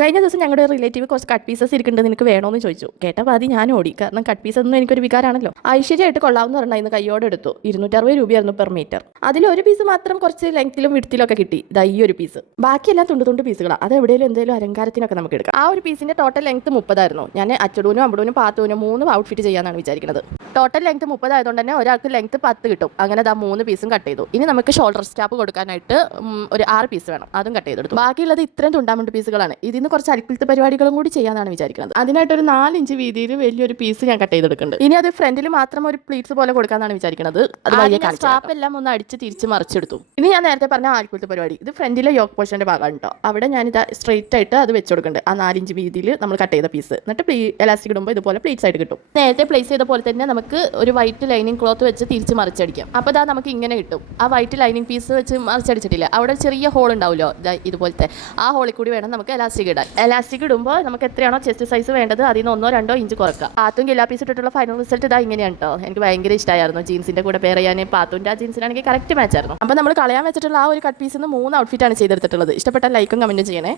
കഴിഞ്ഞ ദിവസം ഞങ്ങളുടെ റിലേറ്റീവ് കുറച്ച് കട്ട് പീസസ് ഇരിക്കുന്നുണ്ട് നിനക്ക് വേണോന്ന് ചോദിച്ചു. കേട്ടപ്പോൾ ആദ്യം ഞാൻ ഓടി, കാരണം കട്ട് പീസ് ഒന്നും എനിക്കൊരു വികാരമാണല്ലോ. ഐശ്വര്യമായിട്ട് കൊള്ളാമെന്ന് പറഞ്ഞാൽ ഇന്ന് കയ്യോടെ എടുത്തു. 260 രൂപയായിരുന്നു പെർ മീറ്റർ. അതിൽ ഒരു പീസ് മാത്രം കുറച്ച് ലെങ്ത്തിലും വിഡ്ത്തിലും ഒക്കെ കിട്ടി. ഈ ഒരു പീസ്, ബാക്കിയെല്ലാം തുണ്ട് പീസുകളാണ്. അത് എവിടെയെങ്കിലും എന്തെങ്കിലും അലങ്കാരത്തിനൊക്കെ നമുക്ക് എടുക്കാം. ആ ഒരു പീസിന്റെ ടോട്ടൽ ലെങ്ത് 30 ആയിരുന്നു. ഞാൻ അച്ചടൂനും അമ്പടൂനും പാത്തൂനും 3 ഔട്ട്ഫിറ്റ് ചെയ്യാനാണ് വിചാരിക്കുന്നത്. ടോട്ടൽ ലെങ്ത് 30 ആയതുകൊണ്ട് തന്നെ ഒരാൾക്ക് ലെങ്ത് 10 കിട്ടും. അങ്ങനെ 3 പീസും കട്ട് ചെയ്തു. ഇനി നമുക്ക് ഷോൾഡർ സ്റ്റാപ്പ് കൊടുക്കാനായിട്ട് ഒരു 6 പീസ് വേണം, അതും കട്ട് ചെയ്തെടുത്തു. ബാക്കിയുള്ളത് ഇത്രയും തുണ്ടാമണ്ട് പീസുകളാണ്. ഇതിന് കുറച്ച് അരിപ്പിലത്തെ പരിപാടികളും കൂടി ചെയ്യാനാണ് വിചാരിക്കുന്നത്. അതിനായിട്ട് ഒരു 4 ഇഞ്ച് വീതിയിൽ വലിയൊരു പീസ് ഞാൻ കട്ട് ചെയ്തെടുക്കുന്നുണ്ട്. ഇനി അത് ഫ്രണ്ടിൽ മാത്രം ഒരു പ്ലീറ്റ്സ് പോലെ കൊടുക്കാനാണ് വിചാരിക്കുന്നത്. സ്റ്റാപ്പ് എല്ലാം ഒന്ന് അടിച്ച് തിരിച്ച് മറിച്ചെടുത്തു. ഇനി ഞാൻ നേരത്തെ പറഞ്ഞ ആൽക്കുലത്തെ പരിപാടി, ഇത് ഫ്രണ്ടിലെ യോക്ക് പോർഷന്റെ ഭാഗമാണ് കേട്ടോ. അവിടെ ഞാനിത് സ്ട്രെയിറ്റ് ആയിട്ട് അത് വെച്ച് കൊടുക്കുന്നുണ്ട്. ആ 4 ഇഞ്ച് വീതിയിൽ നമ്മൾ കട്ട് ചെയ്ത പീസ്. എന്നിട്ട് എലാസ്റ്റിക് ഇടുമ്പോൾ ഇതുപോലെ പ്ലീറ്റ്സ് ആയിട്ട് കിട്ടും. നേരത്തെ പ്ലേസ് ചെയ്ത പോലെ തന്നെ നമുക്ക് ഒരു വൈറ്റ് ലൈനിങ് ക്ലോത്ത് വെച്ച് തിരിച്ച് മറിച്ചടിക്കാം. അപ്പോൾ ഇതാ നമുക്ക് ഇങ്ങനെ കിട്ടും. ആ വൈറ്റ് ലൈനിങ് പീസ് വെച്ച് മറിച്ചടിച്ചിട്ടില്ല, അവിടെ ചെറിയ ഹോൾ ഉണ്ടാവുമല്ലോ ഇതുപോലത്തെ, ആ ഹോളിൽ കൂടി വേണം നമുക്ക് എലാസ്റ്റിക് ഇടാൻ. എലാസ്റ്റിക് ഇടുമ്പോൾ നമുക്ക് എത്രയാണോ ചെസ്റ്റ് സൈസ് വേണ്ടത് അതിൽ നിന്ന് 1-2 ഇഞ്ച് കുറക്കുക. പാത്തും എല്ലാ പീസ് ഇട്ടിട്ടുള്ള ഫൈനൽ റിസൾട്ട് ഇതാ ഇങ്ങനെയാണ് കേട്ടോ. എനിക്ക് ഭയങ്കര ഇഷ്ടമായിരുന്നു. ജീൻസിന്റെ കൂടെ പെയർ ചെയ്യാൻ പാത്തുൻ്റെ ആ ജീൻസിനാണെങ്കിൽ കറക്റ്റ് മാച്ച് ആയിരുന്നു. അപ്പോൾ നമ്മൾ കളയാൻ വെച്ചിട്ടുള്ള ആ ഒരു കട്ട് പീസിൽ നിന്ന് 3 ഔട്ട്ഫിറ്റാണ് ചെയ്തെടുത്തിട്ടുള്ളത്. ഇഷ്ടപ്പെട്ട ലൈക്കും കമൻറ്റും ചെയ്യണേ.